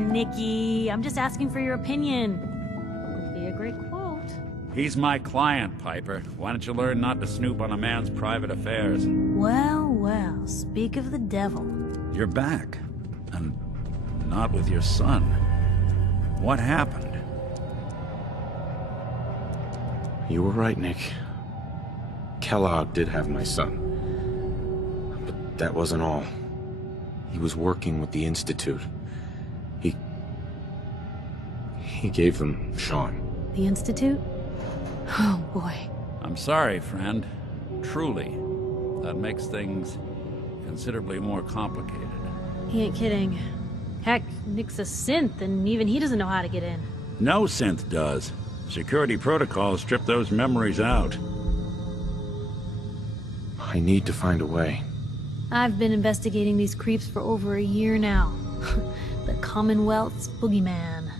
on, Nikki. I'm just asking for your opinion. Could be a great quote. He's my client, Piper. Why don't you learn not to snoop on a man's private affairs? Well, well, speak of the devil. You're back. And not with your son. What happened? You were right, Nick. Kellogg did have my son. But that wasn't all. He was working with the Institute. He gave them Sean. The Institute? Oh, boy. I'm sorry, friend. Truly. That makes things considerably more complicated. He ain't kidding. Heck, Nick's a synth, and even he doesn't know how to get in. No synth does. Security protocols strip those memories out. I need to find a way. I've been investigating these creeps for over a year now. The Commonwealth's boogeyman.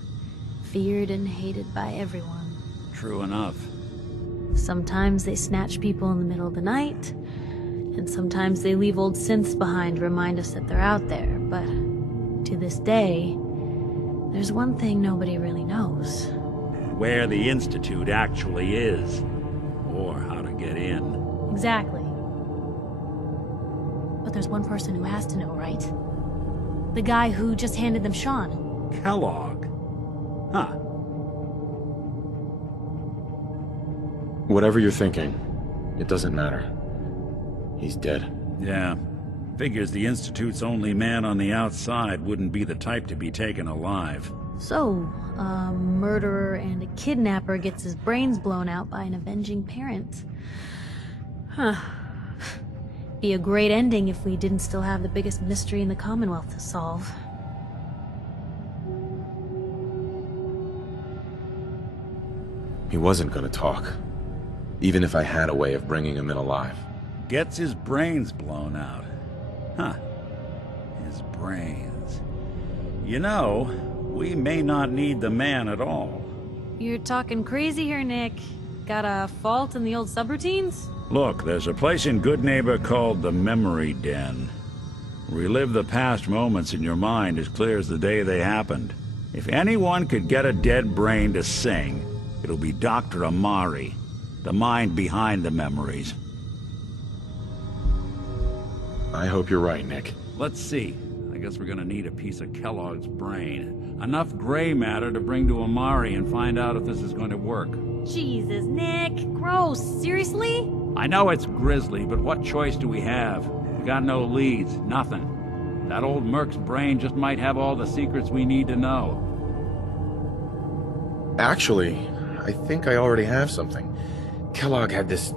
Feared and hated by everyone. True enough. Sometimes they snatch people in the middle of the night, and sometimes they leave old synths behind to remind us that they're out there, but to this day, there's one thing nobody really knows. Where the Institute actually is. Or how to get in. Exactly. But there's one person who has to know, right? The guy who just handed them Sean. Kellogg. Huh. Whatever you're thinking, it doesn't matter. He's dead. Yeah. Figures the Institute's only man on the outside wouldn't be the type to be taken alive. So, a murderer and a kidnapper gets his brains blown out by an avenging parent. Huh. Be a great ending if we didn't still have the biggest mystery in the Commonwealth to solve. He wasn't gonna talk. Even if I had a way of bringing him in alive. Gets his brains blown out. Huh. His brains. You know, we may not need the man at all. You're talking crazy here, Nick. Got a fault in the old subroutines? Look, there's a place in Goodneighbor called the Memory Den. Relive the past moments in your mind as clear as the day they happened. If anyone could get a dead brain to sing, it'll be Dr. Amari, the mind behind the memories. I hope you're right, Nick. Let's see. I guess we're gonna need a piece of Kellogg's brain. Enough gray matter to bring to Amari and find out if this is going to work. Jesus, Nick. Gross. Seriously? I know it's grisly, but what choice do we have? We got no leads, nothing. That old Merc's brain just might have all the secrets we need to know. Actually, I think I already have something. Kellogg had this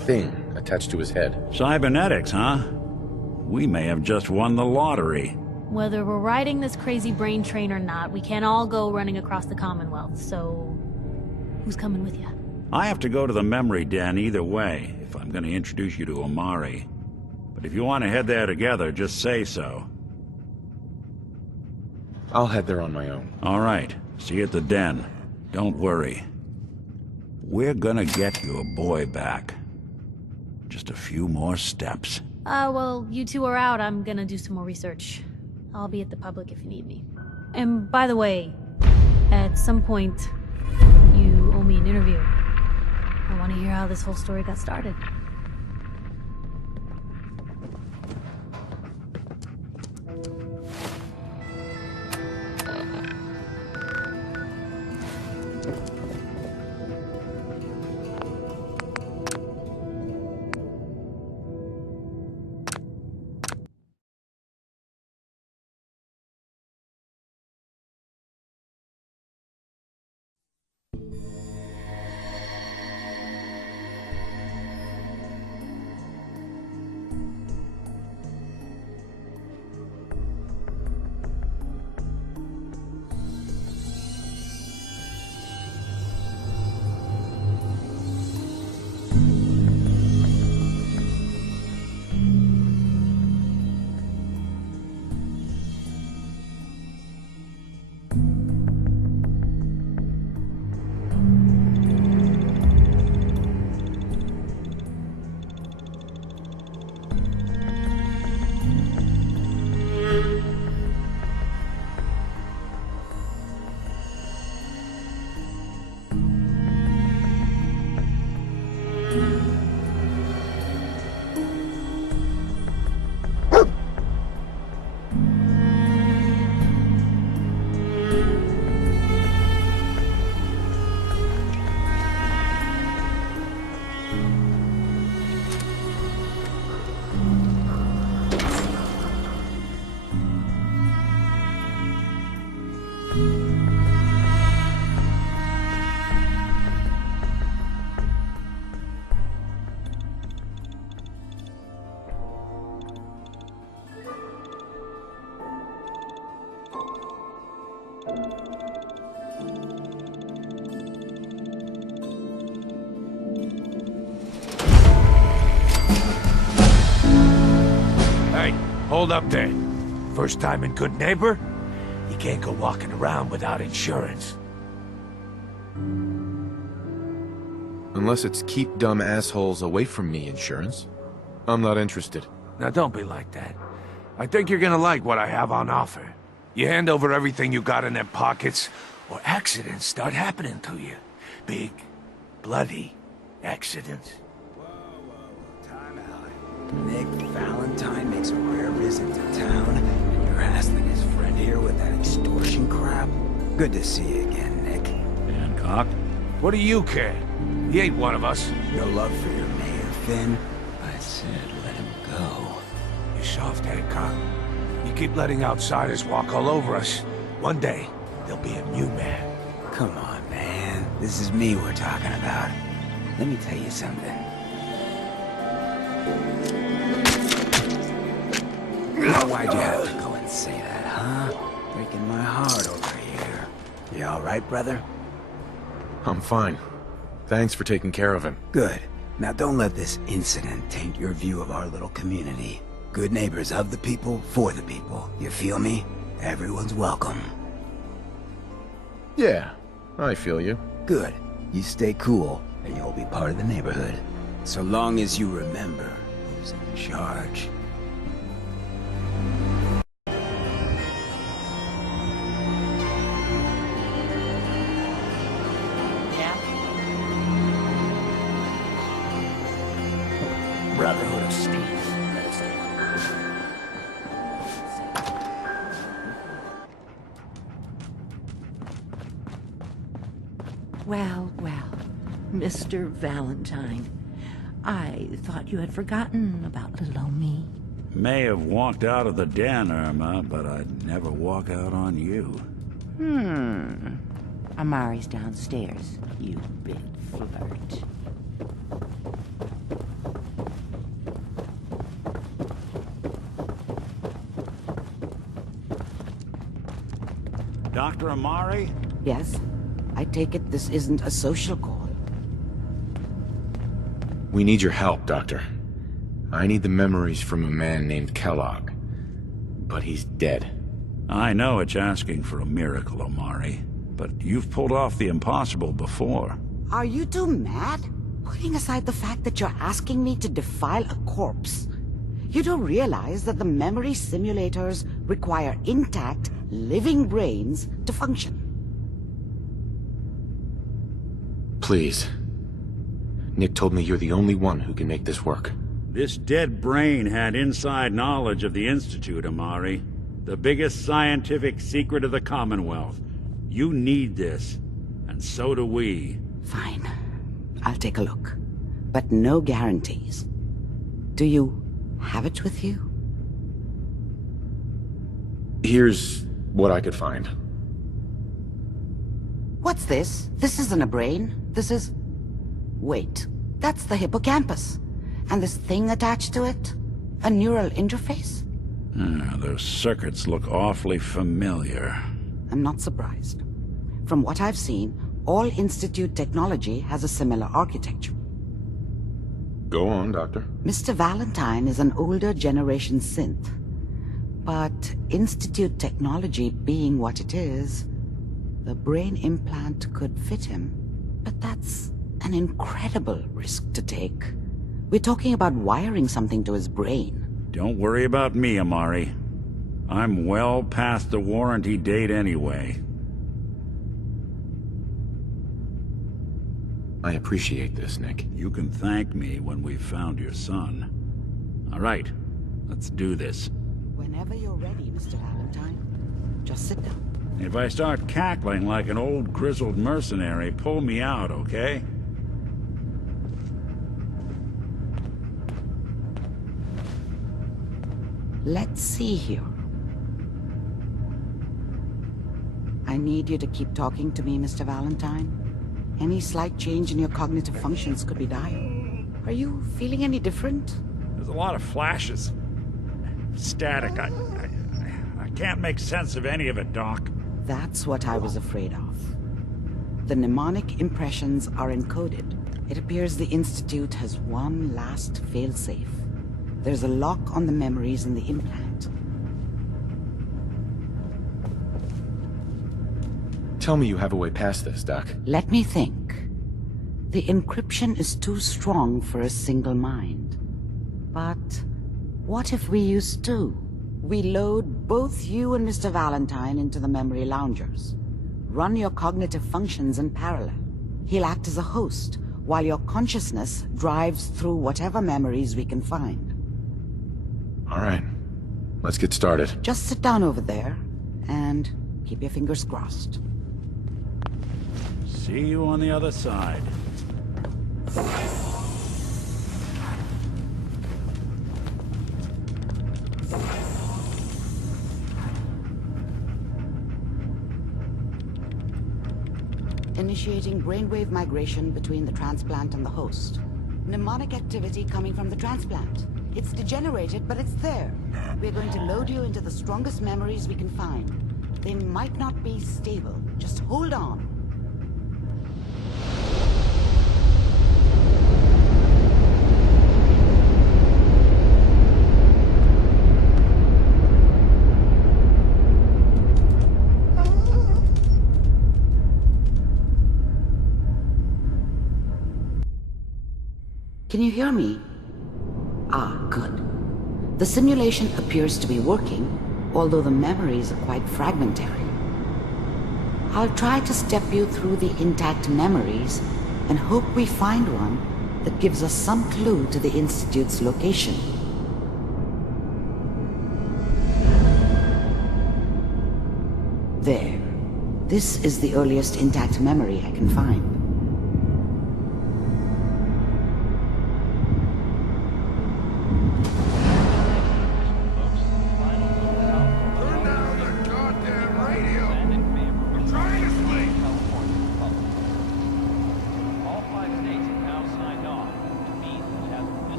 thing attached to his head. Cybernetics, huh? We may have just won the lottery. Whether we're riding this crazy brain train or not, we can't all go running across the Commonwealth, so... who's coming with you? I have to go to the Memory Den either way, if I'm going to introduce you to Amari. But if you want to head there together, just say so. I'll head there on my own. All right. See you at the Den. Don't worry. We're gonna get your boy back. Just a few more steps. Well, you two are out. I'm gonna do some more research. I'll be at the Public if you need me. And by the way, at some point, you owe me an interview. I want to hear how this whole story got started. Hold up there. First time in Good Neighbor? You can't go walking around without insurance. Unless it's keep dumb assholes away from me insurance. I'm not interested. Now don't be like that. I think you're gonna like what I have on offer. You hand over everything you got in them pockets, or accidents start happening to you. Big, bloody accidents. Time out. Nick Valentine makes a rare visit to town, and you're hassling his friend here with that extortion crap? Good to see you again, Nick. Hancock? What do you care? He ain't one of us. No love for your mayor, Finn. I said let him go. You soft, Hancock. You keep letting outsiders walk all over us. One day, there'll be a new man. Come on, man. This is me we're talking about. Let me tell you something. Why'd you have to go and say that, huh? Breaking my heart over here. You all right, brother? I'm fine. Thanks for taking care of him. Good. Now don't let this incident taint your view of our little community. Good neighbors of the people, for the people. You feel me? Everyone's welcome. Yeah, I feel you. Good. You stay cool, and you'll be part of the neighborhood. So long as you remember who's in charge. Brotherhood of Steve. Well, well, Mr. Valentine. I thought you had forgotten about little old me. May have walked out of the den, Irma, but I'd never walk out on you. Amari's downstairs, you big flirt. Dr. Amari? Yes? I take it this isn't a social call. We need your help, Doctor. I need the memories from a man named Kellogg. But he's dead. I know it's asking for a miracle, Amari, but you've pulled off the impossible before. Are you two mad? Putting aside the fact that you're asking me to defile a corpse, you don't realize that the memory simulators require intact, living brains to function. Please. Nick told me you're the only one who can make this work. This dead brain had inside knowledge of the Institute, Amari. The biggest scientific secret of the Commonwealth. You need this, and so do we. Fine. I'll take a look. But no guarantees. Do you have it with you? Here's what I could find. What's this? This isn't a brain. This is... Wait. That's the hippocampus. And this thing attached to it? A neural interface? Those circuits look awfully familiar. I'm not surprised. From what I've seen, all Institute technology has a similar architecture. Go on, Doctor. Mr. Valentine is an older generation synth. But Institute technology being what it is, the brain implant could fit him. But that's an incredible risk to take. We're talking about wiring something to his brain. Don't worry about me, Amari. I'm well past the warranty date anyway. I appreciate this, Nick. You can thank me when we've found your son. All right, let's do this. Whenever you're ready, Mr. Valentine. Just sit down. If I start cackling like an old grizzled mercenary, pull me out, okay? Let's see here. I need you to keep talking to me, Mr. Valentine. Any slight change in your cognitive functions could be dire. Are you feeling any different? There's a lot of flashes. Static. I can't make sense of any of it, Doc. That's what I was afraid of. The mnemonic impressions are encoded. It appears the Institute has one last failsafe. There's a lock on the memories in the implant. Tell me you have a way past this, Doc. Let me think. The encryption is too strong for a single mind. But what if we use two? We load both you and Mr. Valentine into the memory loungers. Run your cognitive functions in parallel. He'll act as a host, while your consciousness drives through whatever memories we can find. All right. Let's get started. Just sit down over there, and keep your fingers crossed. See you on the other side. Initiating brainwave migration between the transplant and the host. Mnemonic activity coming from the transplant. It's degenerated, but it's there. We're going to load you into the strongest memories we can find. They might not be stable. Just hold on. Can you hear me? Ah, good. The simulation appears to be working, although the memories are quite fragmentary. I'll try to step you through the intact memories and hope we find one that gives us some clue to the Institute's location. There. This is the earliest intact memory I can find.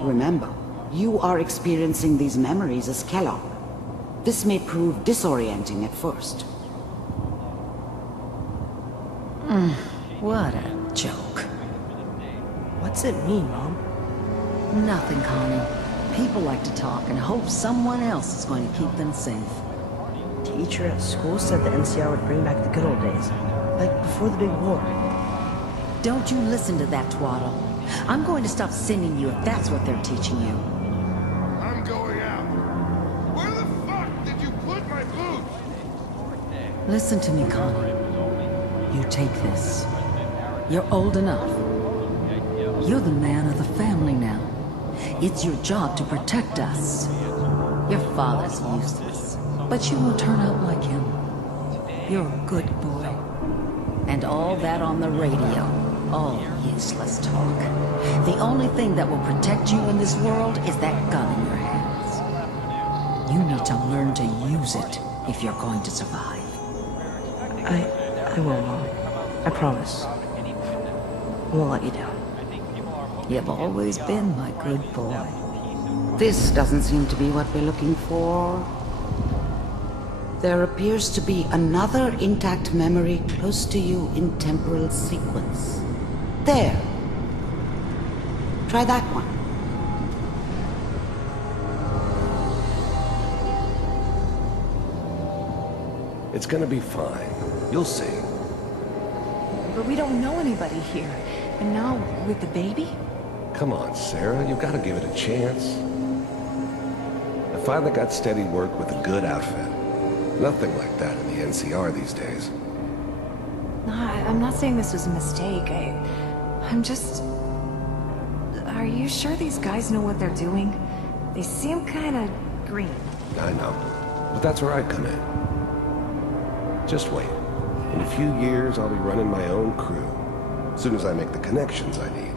Remember, you are experiencing these memories as Kellogg. This may prove disorienting at first. What a joke. What's it mean, Mom? Nothing, Connie. People like to talk and hope someone else is going to keep them safe. Teacher at school said the NCR would bring back the good old days. Like before the big war. Don't you listen to that twaddle. I'm going to stop sending you if that's what they're teaching you. I'm going out. Where the fuck did you put my boots? Listen to me, Connie. You take this. You're old enough. You're the man of the family now. It's your job to protect us. Your father's useless, but you won't turn out like him. You're a good boy. And all that on the radio, all useless talk. The only thing that will protect you in this world is that gun in your hands. You need to learn to use it if you're going to survive. I will, Mom. I promise. I won't let you down. You've always been my good boy. This doesn't seem to be what we're looking for. There appears to be another intact memory close to you in temporal sequence. There. Try that one. It's gonna be fine. You'll see. But we don't know anybody here. And now, with the baby? Come on, Sarah. You've got to give it a chance. I finally got steady work with a good outfit. Nothing like that in the NCR these days. No, I'm not saying this was a mistake. I'm just... Are you sure these guys know what they're doing? They seem kinda green. I know. But that's where I come in. Just wait. In a few years, I'll be running my own crew. As soon as I make the connections I need.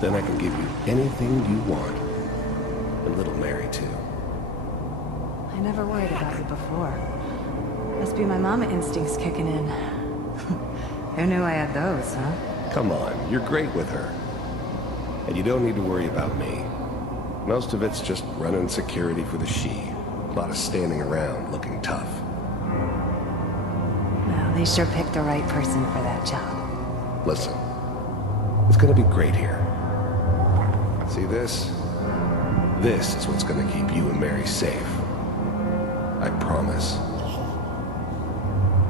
Then I can give you anything you want. And little Mary, too. I never worried about you before. Must be my mama instincts kicking in. Who knew I had those, huh? Come on, you're great with her. And you don't need to worry about me. Most of it's just running security for the she. A lot of standing around looking tough. Well, they sure picked the right person for that job. Listen, it's gonna be great here. See this? This is what's gonna keep you and Mary safe. I promise.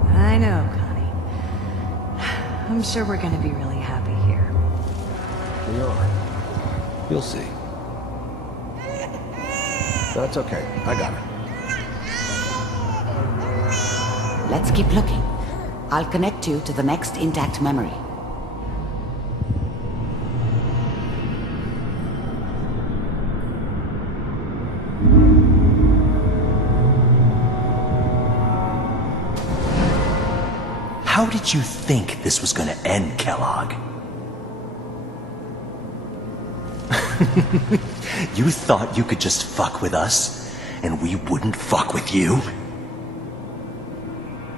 I know, Connie. I'm sure we're gonna be really happy here. We are. You'll see. That's okay. I got it. Let's keep looking. I'll connect you to the next intact memory. How did you think this was gonna end, Kellogg? You thought you could just fuck with us, and we wouldn't fuck with you?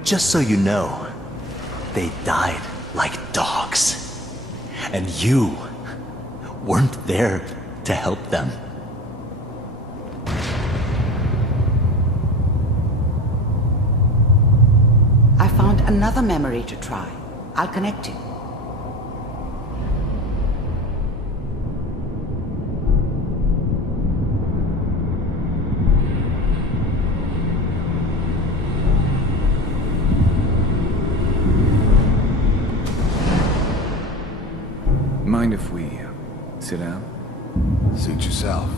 Just so you know, they died like dogs. And you weren't there to help them. I found another memory to try. I'll connect you. Mind if we sit down? Suit yourself.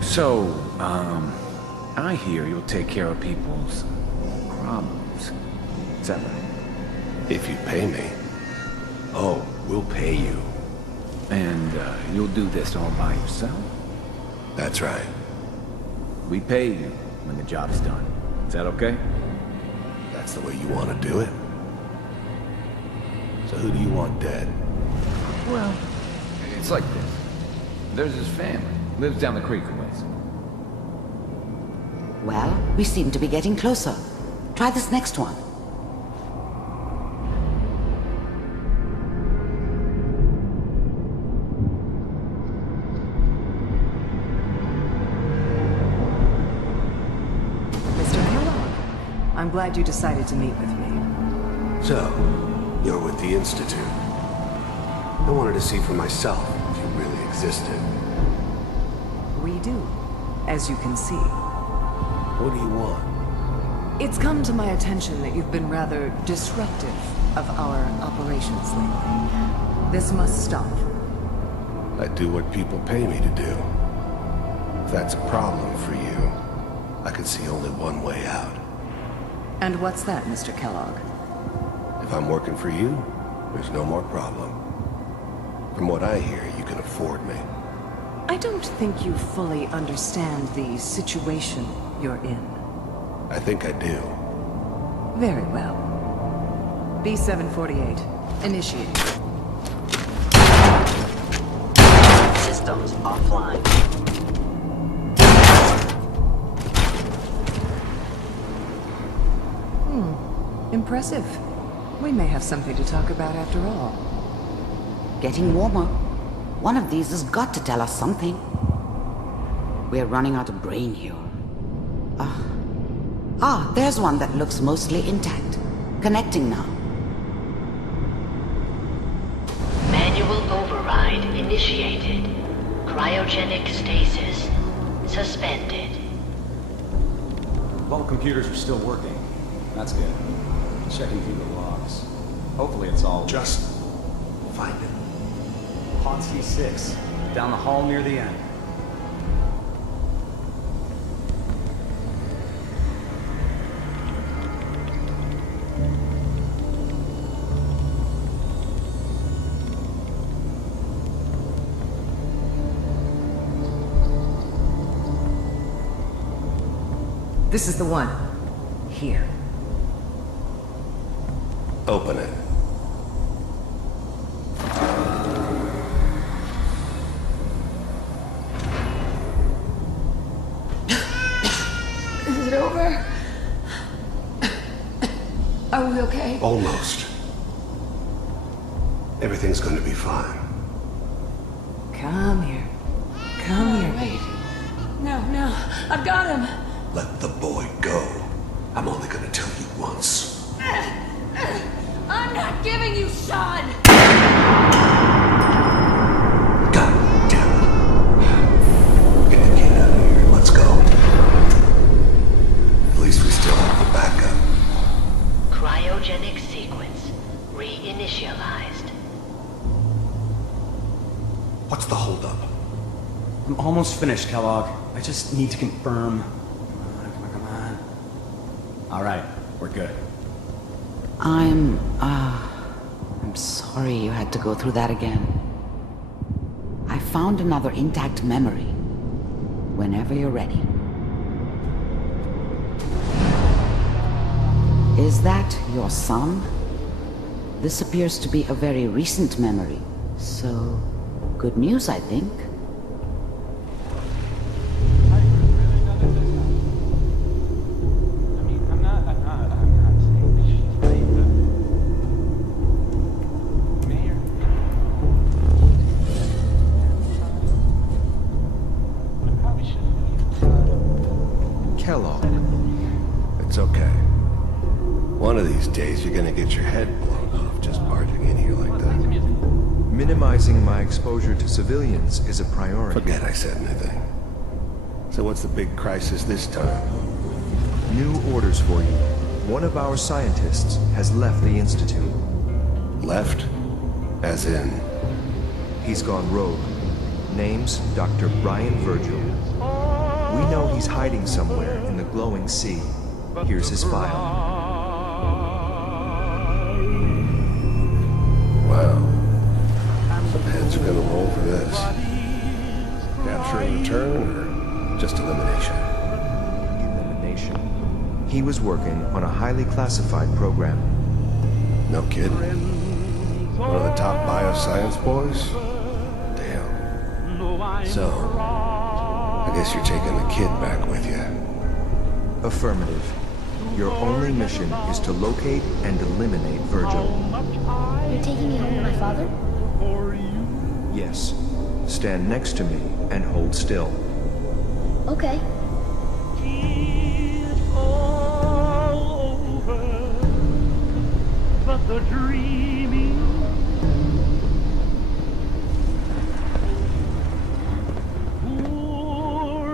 So, I hear you'll take care of people's problems. Is that right? If you pay me. Oh, we'll pay you. And, you'll do this all by yourself? That's right. We pay you when the job's done. Is that okay? That's the way you want to do it. So who do you want dead? Well, it's like this. There's his family. Lives down the creek a ways. Well, we seem to be getting closer. Try this next one. Mr. Kellogg, I'm glad you decided to meet with me. So, you're with the Institute. I wanted to see for myself if you really existed. We do, as you can see. What do you want? It's come to my attention that you've been rather disruptive of our operations lately. This must stop. I do what people pay me to do. If that's a problem for you, I can see only one way out. And what's that, Mr. Kellogg? If I'm working for you, there's no more problem. From what I hear, you can afford me. I don't think you fully understand the situation you're in. I think I do. Very well. B-748, initiate. Systems offline. Impressive. We may have something to talk about after all. Getting warmer. One of these has got to tell us something. We're running out of brain here. There's one that looks mostly intact. Connecting now. Manual override initiated. Cryogenic stasis suspended. All computers are still working. That's good. Checking through the logs. Hopefully it's all... Just find it. Ponsky 6, down the hall near the end. This is the one. Here. Open it. Is it over? Are we okay? Almost. Everything's going to be fine. Come here. Come here, baby. No, I've got him. Let the boy go. I'm only going to tell you once. Sean! God damn it. Get the kid out of here. Let's go. At least we still have the backup. Cryogenic sequence reinitialized. What's the holdup? I'm almost finished, Kellogg. I just need to confirm. Come on. All right, we're good. I'm sorry you had to go through that again. I found another intact memory. Whenever you're ready. Is that your son? This appears to be a very recent memory, so good news, I think. Kellogg. It's okay. One of these days, you're gonna get your head blown off just barging in here like that. Minimizing my exposure to civilians is a priority. Forget I said anything. So what's the big crisis this time? New orders for you. One of our scientists has left the Institute. Left? As in? He's gone rogue. Name's Dr. Brian Virgil. We know he's hiding somewhere in the glowing sea. Here's his file. Wow. Some heads are gonna roll for this. Capture and return, or just elimination? Elimination. He was working on a highly classified program. No kidding. One of the top bioscience boys? Damn. So, I guess you're taking the kid back with you. Affirmative. Your only mission is to locate and eliminate Virgil. You're taking me home to my father? Yes. Stand next to me and hold still. Okay.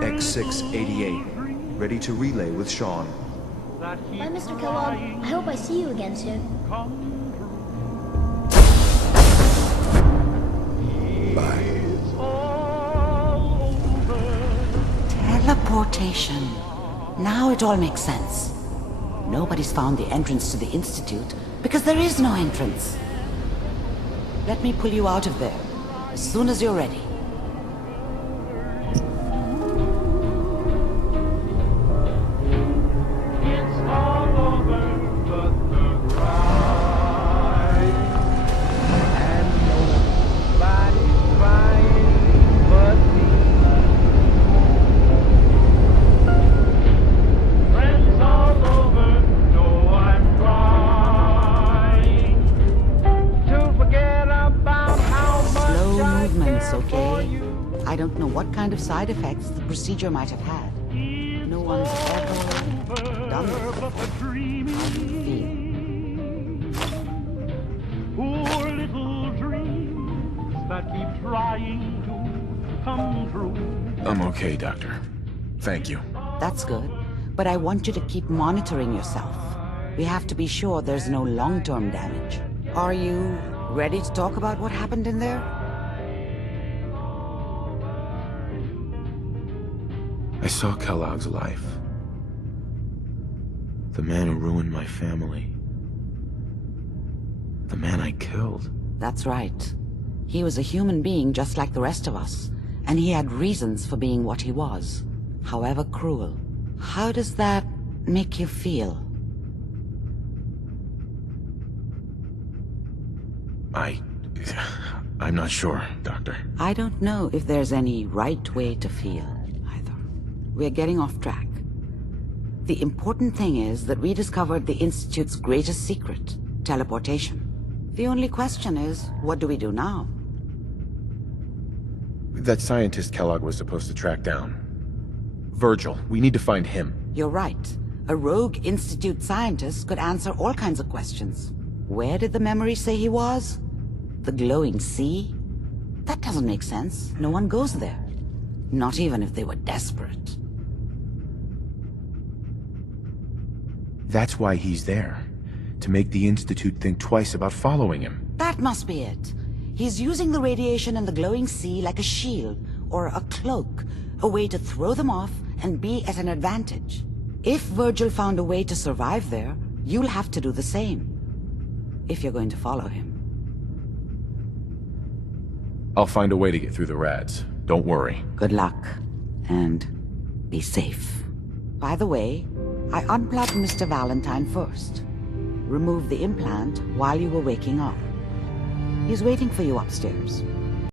X688. Ready to relay with Sean. Bye, Mr. Kellogg. I hope I see you again soon. Bye. Teleportation. Now it all makes sense. Nobody's found the entrance to the Institute because there is no entrance. Let me pull you out of there as soon as you're ready. I don't know what kind of side effects the procedure might have had. No one's ever done this. How do you feel? Poor little dreams that keep trying to come true. I'm okay, Doctor. Thank you. That's good. But I want you to keep monitoring yourself. We have to be sure there's no long-term damage. Are you ready to talk about what happened in there? I saw Kellogg's life. The man who ruined my family. The man I killed. That's right. He was a human being just like the rest of us, and he had reasons for being what he was, however cruel. How does that make you feel? I'm not sure, Doctor. I don't know if there's any right way to feel. We're getting off track. The important thing is that we discovered the Institute's greatest secret, teleportation. The only question is, what do we do now? That scientist Kellogg was supposed to track down. Virgil, we need to find him. You're right. A rogue Institute scientist could answer all kinds of questions. Where did the memory say he was? The glowing sea? That doesn't make sense. No one goes there. Not even if they were desperate. That's why he's there. To make the Institute think twice about following him. That must be it. He's using the radiation in the glowing sea like a shield, or a cloak, a way to throw them off and be at an advantage. If Virgil found a way to survive there, you'll have to do the same. If you're going to follow him. I'll find a way to get through the rads. Don't worry. Good luck. And be safe. By the way, I unplugged Mr. Valentine first. Removed the implant while you were waking up. He's waiting for you upstairs.